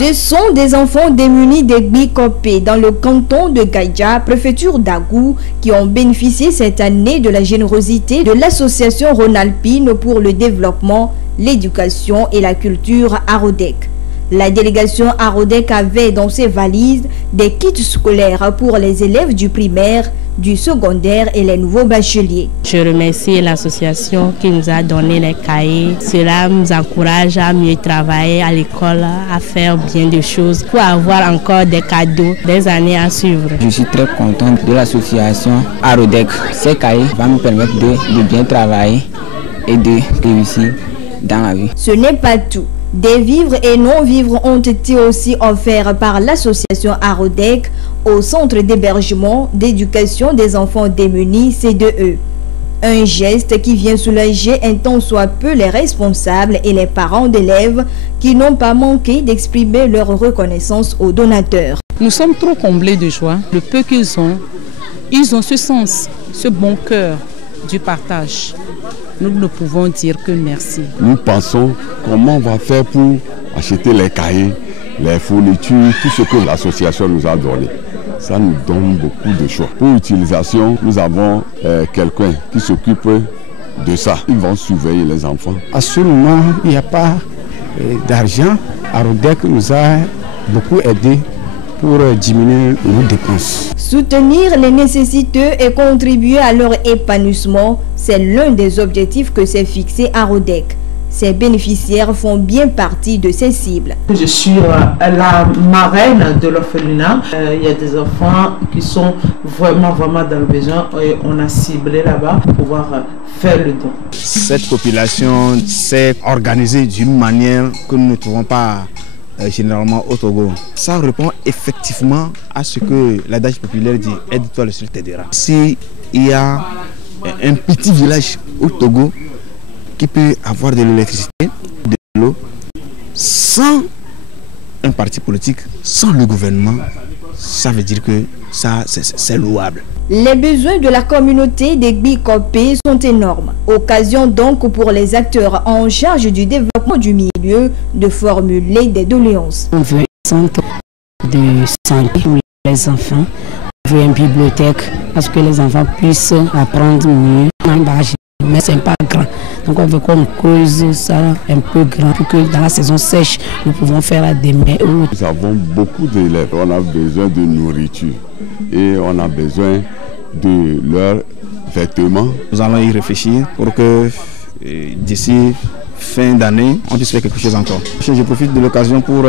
Ce sont des enfants démunis d'Egbi-Kopé dans le canton de Gaïdja, préfecture d'Agou, qui ont bénéficié cette année de la générosité de l'association Rhône-Alpine pour le développement, l'éducation et la culture Arodec. La délégation Arodec avait dans ses valises des kits scolaires pour les élèves du primaire, du secondaire et les nouveaux bacheliers. Je remercie l'association qui nous a donné les cahiers. Cela nous encourage à mieux travailler à l'école, à faire bien des choses pour avoir encore des cadeaux, des années à suivre. Je suis très contente de l'association Arodec. Ces cahiers vont nous permettre de bien travailler et de réussir dans la vie. Ce n'est pas tout. Des vivres et non-vivres ont été aussi offerts par l'association Arodec au centre d'hébergement d'éducation des enfants démunis CDE. Un geste qui vient soulager un tant soit peu les responsables et les parents d'élèves qui n'ont pas manqué d'exprimer leur reconnaissance aux donateurs. Nous sommes trop comblés de joie. Le peu qu'ils ont, ils ont ce sens, ce bon cœur du partage. Nous ne pouvons dire que merci. Nous pensons comment on va faire pour acheter les cahiers, les fournitures, tout ce que l'association nous a donné. Ça nous donne beaucoup de choix. Pour l'utilisation, nous avons quelqu'un qui s'occupe de ça. Ils vont surveiller les enfants. À ce moment, il n'y a pas d'argent. Arodec nous a beaucoup aidé pour diminuer nos dépenses. Soutenir les nécessiteux et contribuer à leur épanouissement, c'est l'un des objectifs que s'est fixé Arodec. Ces bénéficiaires font bien partie de ces cibles. Je suis la marraine de l'orphelinat. Il y a des enfants qui sont vraiment dans le besoin et on a ciblé là-bas pour pouvoir faire le don. Cette population s'est organisée d'une manière que nous ne trouvons pas généralement au Togo. Ça répond effectivement à ce que l'adage populaire dit « aide-toi, le ciel t'aidera ». S'il y a un petit village au Togo qui peut avoir de l'électricité, de l'eau, sans un parti politique, sans le gouvernement, ça veut dire que ça c'est louable. Les besoins de la communauté d'Egbi-Kopé sont énormes. Occasion donc pour les acteurs en charge du développement du milieu de formuler des doléances. On veut un centre de santé pour les enfants. On veut une bibliothèque parce que les enfants puissent apprendre mieux en bâche. Mais ce n'est pas grand. Donc on veut qu'on creuse ça un peu grand pour que dans la saison sèche, nous pouvons faire des mets. Nous avons beaucoup d'élèves. On a besoin de nourriture et on a besoin de leurs vêtements. Nous allons y réfléchir pour que d'ici fin d'année, on puisse faire quelque chose encore. Je profite de l'occasion pour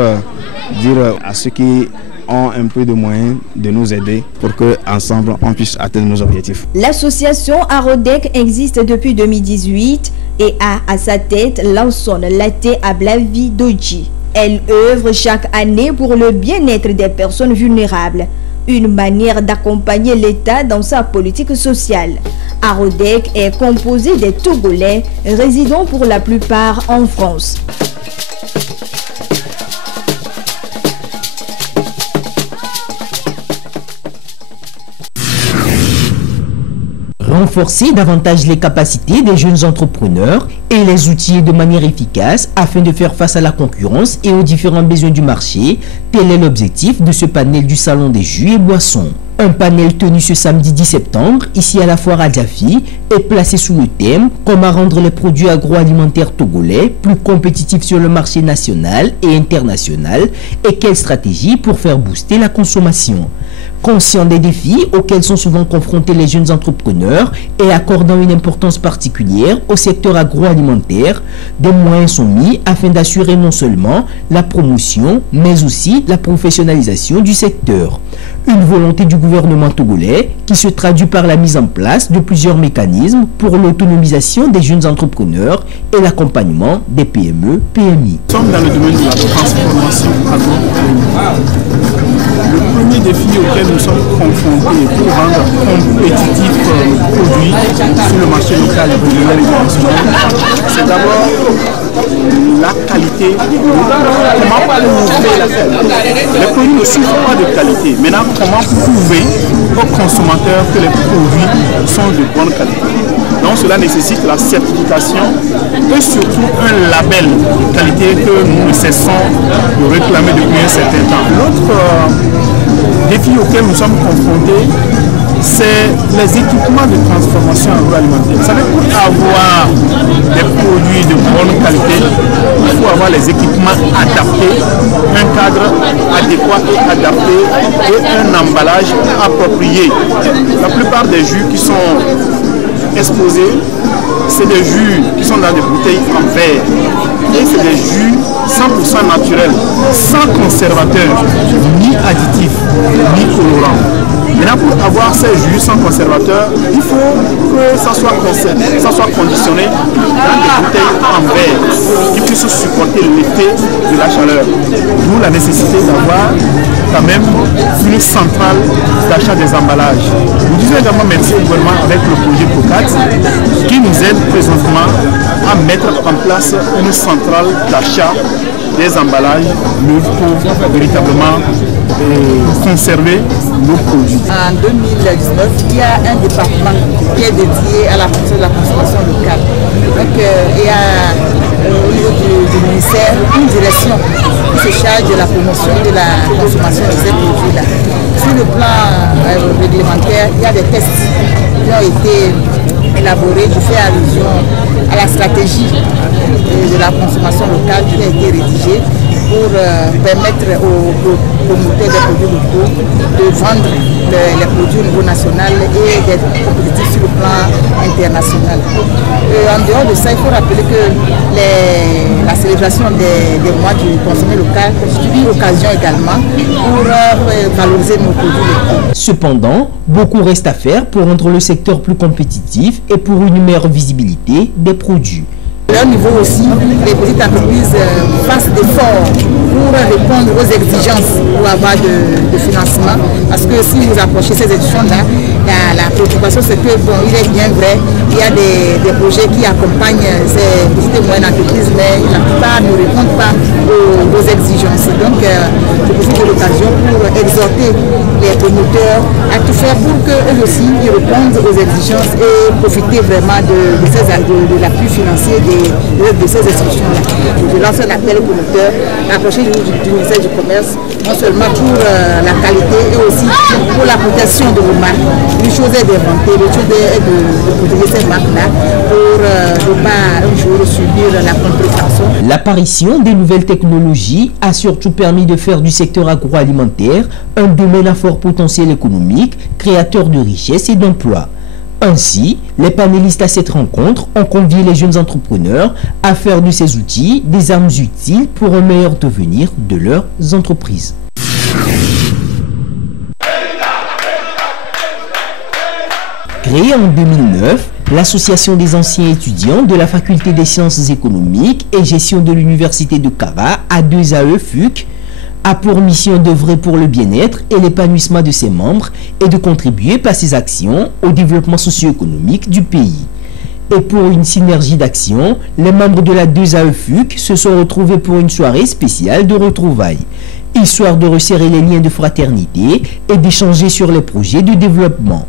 dire à ceux qui ont un peu de moyens de nous aider pour qu'ensemble on puisse atteindre nos objectifs. L'association Arodec existe depuis 2018 et a à sa tête Lawson Laté Ablavi Doji. Elle œuvre chaque année pour le bien-être des personnes vulnérables. Une manière d'accompagner l'État dans sa politique sociale. Arodec est composé des Togolais résidant pour la plupart en France. Renforcer davantage les capacités des jeunes entrepreneurs et les outiller de manière efficace afin de faire face à la concurrence et aux différents besoins du marché, tel est l'objectif de ce panel du Salon des jus et boissons. Un panel tenu ce samedi 10 septembre, ici à la foire à Djafi, est placé sous le thème « Comment rendre les produits agroalimentaires togolais plus compétitifs sur le marché national et international et quelle stratégie pour faire booster la consommation ?» Conscient des défis auxquels sont souvent confrontés les jeunes entrepreneurs et accordant une importance particulière au secteur agroalimentaire, des moyens sont mis afin d'assurer non seulement la promotion, mais aussi la professionnalisation du secteur. Une volonté du gouvernement togolais qui se traduit par la mise en place de plusieurs mécanismes pour l'autonomisation des jeunes entrepreneurs et l'accompagnement des PME-PMI. Nous sommes dans le domaine de la transformation agroalimentaire. Le premier défi auquel nous sommes confrontés pour rendre compétitifs nos produits sur le marché local, régional et international, c'est d'abord la qualité. Comment prouver la qualité? Les produits ne suffisent pas de qualité. Maintenant, comment prouver aux consommateurs que les produits sont de bonne qualité? Donc Donc cela nécessite la certification et surtout un label de qualité que nous ne cessons de réclamer depuis un certain temps. L'autre défi auquel nous sommes confrontés, c'est les équipements de transformation agroalimentaire. Vous savez, pour avoir des produits de bonne qualité, il faut avoir les équipements adaptés, un cadre adéquat et adapté et un emballage approprié. La plupart des jus qui sont exposés, c'est des jus qui sont dans des bouteilles en verre. Et c'est des jus 100% naturels, sans conservateurs, ni additifs, ni colorants. Maintenant, pour avoir ces jus sans conservateur, il faut que ça soit conditionné dans des bouteilles en verre qui puissent supporter l'été de la chaleur. D'où la nécessité d'avoir quand même une centrale d'achat des emballages. Nous disons également merci au gouvernement avec le projet POCAT qui nous aide présentement à mettre en place une centrale d'achat des emballages pour véritablement conserver nos produits. En 2019, il y a un département qui est dédié à la fonction de la consommation locale. Donc il y a au niveau du ministère une direction qui se charge de la promotion de la consommation de ces produits-là. Sur le plan réglementaire, il y a des tests qui ont été élaborés qui fait allusion à la stratégie de la consommation locale qui a été rédigée pour permettre aux promoteurs des produits locaux de vendre les produits au niveau national et d'être compétitifs sur le plan international. En dehors de ça, il faut rappeler que la célébration des mois du consommé local constitue une occasion également pour valoriser nos produits locaux. Cependant, beaucoup reste à faire pour rendre le secteur plus compétitif et pour une meilleure visibilité des produits. À leur niveau aussi, les petites entreprises fassent d'efforts pour répondre aux exigences pour avoir de financement. Parce que si vous approchez ces éditions-là, la préoccupation c'est que, bon, il est bien vrai, il y a des projets qui accompagnent ces petites et moyennes entreprises, mais la plupart ne répondent pas aux exigences. Donc, je profite de l'occasion pour exhorter les promoteurs à tout faire pour qu'eux aussi ils répondent aux exigences et profiter vraiment de l'appui financier de ces institutions-là. Je lance un appel aux promoteurs à approcher du ministère du Commerce, non seulement pour la qualité et aussi pour la protection de vos marques. Une chose est d'inventer, l'autre chose est de protéger ces marques-là pour ne pas un jour subir la contrefaçon. L'apparition des nouvelles technologies a surtout permis de faire du secteur agroalimentaire un domaine à fort potentiel économique, créateur de richesses et d'emplois. Ainsi, les panélistes à cette rencontre ont convié les jeunes entrepreneurs à faire de ces outils des armes utiles pour un meilleur devenir de leurs entreprises. Créée en 2009, l'Association des anciens étudiants de la Faculté des sciences économiques et gestion de l'Université de Kara, A2AE FUC, a pour mission d'œuvrer pour le bien-être et l'épanouissement de ses membres et de contribuer par ses actions au développement socio-économique du pays. Et pour une synergie d'action, les membres de la 2AE FUC se sont retrouvés pour une soirée spéciale de retrouvailles, histoire de resserrer les liens de fraternité et d'échanger sur les projets de développement.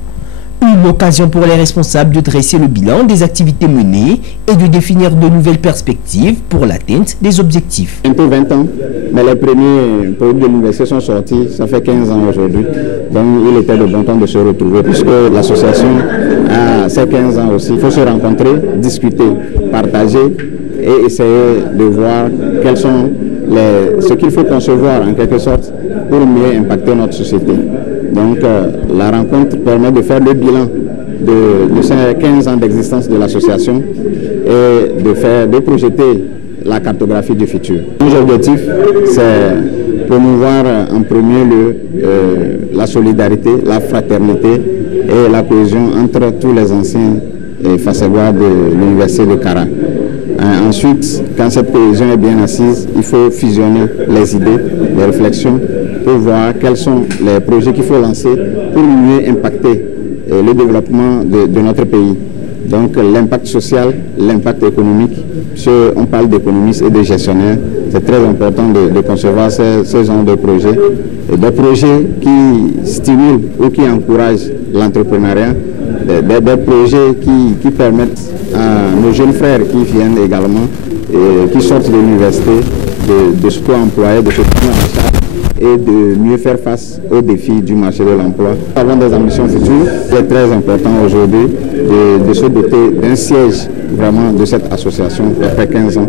Une occasion pour les responsables de dresser le bilan des activités menées et de définir de nouvelles perspectives pour l'atteinte des objectifs. Un peu 20 ans, mais les premiers produits de l'université sont sortis, ça fait 15 ans aujourd'hui. Donc il était de bon temps de se retrouver puisque l'association a ces 15 ans aussi. Il faut se rencontrer, discuter, partager et essayer de voir quels sont ce qu'il faut concevoir en quelque sorte pour mieux impacter notre société. Donc la rencontre permet de faire le bilan de ces 15 ans d'existence de l'association et de projeter la cartographie du futur. Nos objectifs, c'est promouvoir en premier lieu la solidarité, la fraternité et la cohésion entre tous les anciens Fasségois de l'université de Kara. Ensuite, quand cette cohésion est bien assise, il faut fusionner les idées, les réflexions pour voir quels sont les projets qu'il faut lancer pour mieux impacter le développement de notre pays. Donc l'impact social, l'impact économique, on parle d'économistes et de gestionnaires, c'est très important de concevoir ce genre de projets. Et des projets qui stimulent ou qui encouragent l'entrepreneuriat des projets qui permettent à nos jeunes frères qui viennent également, qui sortent de l'université, de se employer, de se prendre en charge et de mieux faire face aux défis du marché de l'emploi. Avant des ambitions futures, c'est très important aujourd'hui de se doter d'un siège vraiment de cette association après 15 ans.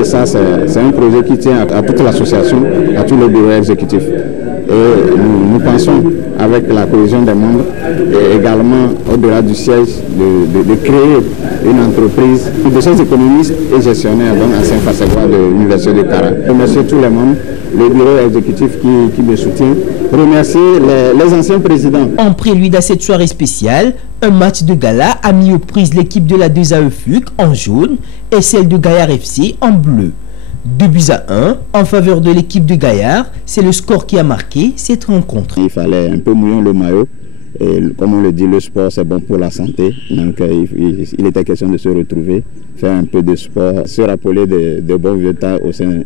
Et ça, c'est un projet qui tient à toute l'association, à tout le bureau exécutif. Et nous pensons, avec la cohésion des membres, et également au-delà du siège, de créer une entreprise de ces économistes et gestionnaires à Saint-Fasségois de l'Université de Kara. Je remercie tous les membres, le bureau exécutif qui me soutient, remercier les anciens présidents. En prélude à cette soirée spéciale, un match de gala a mis aux prises l'équipe de la 2AE FUC en jaune et celle de Gaillard FC en bleu. 2-1 en faveur de l'équipe de Gaillard, c'est le score qui a marqué cette rencontre. Il fallait un peu mouiller le maillot. Et comme on le dit, le sport c'est bon pour la santé. Donc il était question de se retrouver, faire un peu de sport, se rappeler de bons vieux temps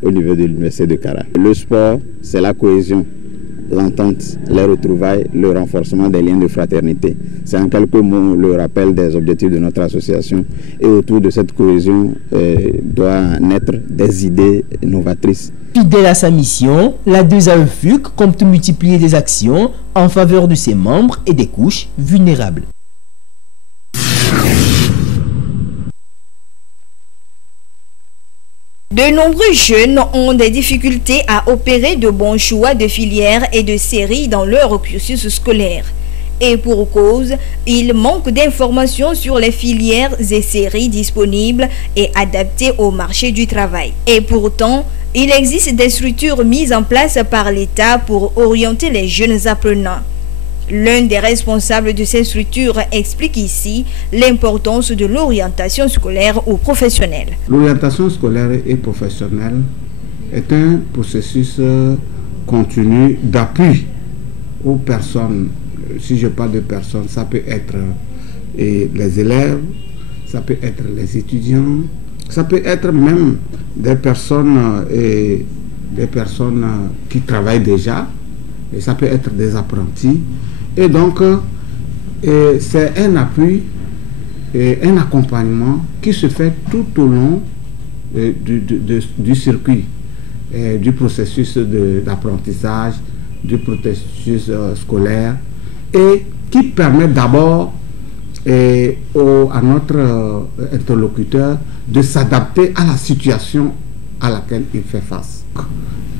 au niveau de l'université de Kara. Le sport, c'est la cohésion, l'entente, les retrouvailles, le renforcement des liens de fraternité. C'est en quelques mots le rappel des objectifs de notre association. Et autour de cette cohésion doit naître des idées novatrices. Fidèle à sa mission, la 2AE FUC compte multiplier des actions en faveur de ses membres et des couches vulnérables. De nombreux jeunes ont des difficultés à opérer de bons choix de filières et de séries dans leur cursus scolaire. Et pour cause, il manque d'informations sur les filières et séries disponibles et adaptées au marché du travail. Et pourtant, il existe des structures mises en place par l'État pour orienter les jeunes apprenants. L'un des responsables de ces structures explique ici l'importance de l'orientation scolaire ou professionnelle. L'orientation scolaire et professionnelle est un processus continu d'appui aux personnes. Si je parle de personnes, ça peut être les élèves, ça peut être les étudiants, ça peut être même des personnes qui travaillent déjà, et ça peut être des apprentis. Et donc, c'est un appui et un accompagnement qui se fait tout au long du circuit, du processus d'apprentissage, du processus scolaire, et qui permet d'abord à notre interlocuteur de s'adapter à la situation à laquelle il fait face.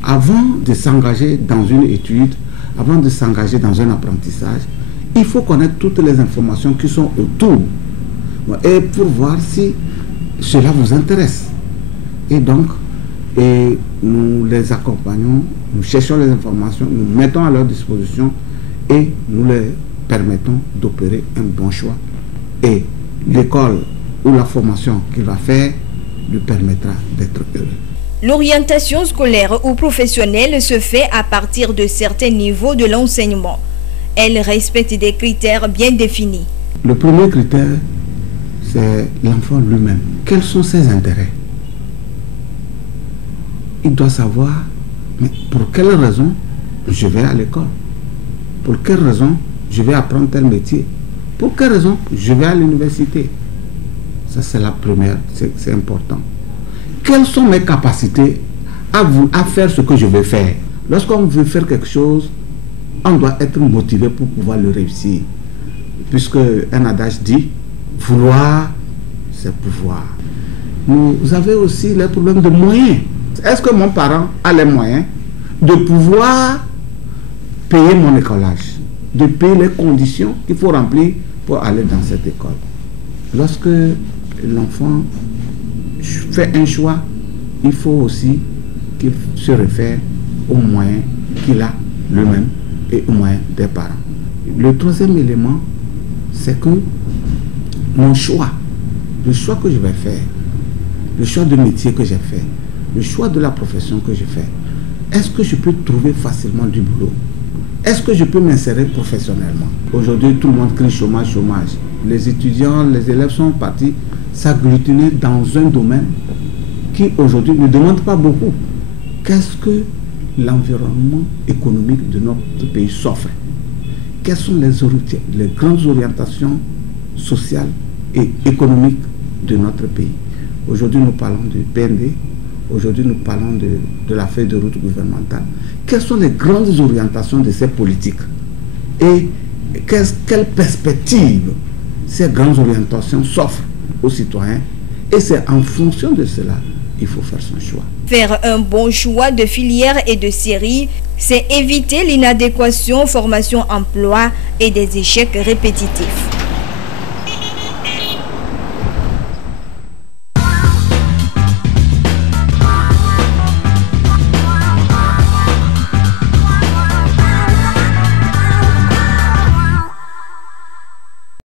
Avant de s'engager dans une étude, avant de s'engager dans un apprentissage, il faut connaître toutes les informations qui sont autour et pour voir si cela vous intéresse. Et donc, nous les accompagnons, nous cherchons les informations, nous mettons à leur disposition et nous les permettons d'opérer un bon choix. Et l'école ou la formation qu'il va faire lui permettra d'être heureux. L'orientation scolaire ou professionnelle se fait à partir de certains niveaux de l'enseignement. Elle respecte des critères bien définis. Le premier critère, c'est l'enfant lui-même. Quels sont ses intérêts? Il doit savoir, mais pour quelle raison je vais à l'école? Pour quelle raison je vais apprendre tel métier? Pour quelle raison je vais à l'université? Ça, c'est la première, c'est important. Quelles sont mes capacités à faire ce que je veux faire? Lorsqu'on veut faire quelque chose, on doit être motivé pour pouvoir le réussir. Puisque un adage dit, vouloir, c'est pouvoir. Vous avez aussi les problèmes de moyens. Est-ce que mon parent a les moyens de pouvoir payer mon écolage, de payer les conditions qu'il faut remplir pour aller dans cette école? Lorsque l'enfant fait un choix, il faut aussi qu'il se réfère aux moyens qu'il a lui-même et aux moyens des parents. Le troisième élément, c'est que mon choix, le choix que je vais faire, le choix de métier que j'ai fait, le choix de la profession que je fais, est-ce que je peux trouver facilement du boulot? Est-ce que je peux m'insérer professionnellement? Aujourd'hui, tout le monde crie chômage, chômage. Les étudiants, les élèves sont partis s'agglutiner dans un domaine qui aujourd'hui ne demande pas beaucoup. Qu'est-ce que l'environnement économique de notre pays s'offre? Quelles sont les grandes orientations sociale et économique de notre pays. Aujourd'hui, nous parlons du PND. Aujourd'hui, nous parlons de la feuille de route gouvernementale. Quelles sont les grandes orientations de ces politiques? Et quelles perspectives ces grandes orientations s'offrent aux citoyens? Et c'est en fonction de cela qu'il faut faire son choix. Faire un bon choix de filière et de série, c'est éviter l'inadéquation formation-emploi et des échecs répétitifs.